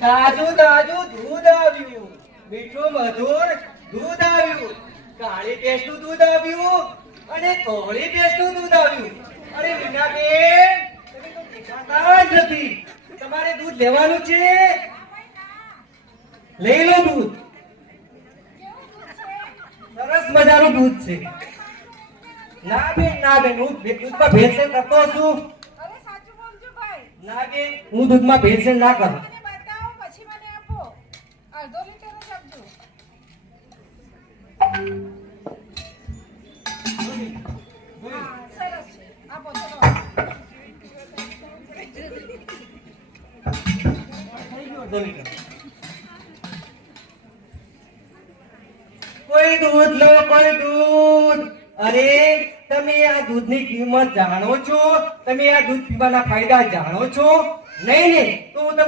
તાજું તાજું દૂધ આવ્યું, મીઠું મધુર દૂધ આવ્યું, કાળી ભેંસનું દૂધ આવ્યું અને કોળી ભેંસનું દૂધ આવ્યું. અરે મીનાબેન, તમે તો દેખાતા જ નથી. તમારે દૂધ લેવાનું છે? લઈ લો દૂધ. સરસ મજાનું દૂધ છે. ના બેન, ના બેન, હું દૂધમાં ભેળસેળ કરતો છું. અરે સાચું બોલજો ભાઈ. ના બેન, હું દૂધમાં ભેળસેળ ના કરું. મને બતાવો પછી મને આપો. અડધો લીટર જ આપજો. હા, સરસ છે. આપો ચલો. થઈ ગયો અડધો લીટર. કોઈ દૂધ લો, કોઈ દૂધ. અરે તમે આ દૂધની કિંમત જાણો છો? તમે આ દૂધ પીવાના ફાયદા જાણો છો? નહીં ને તો હું તમને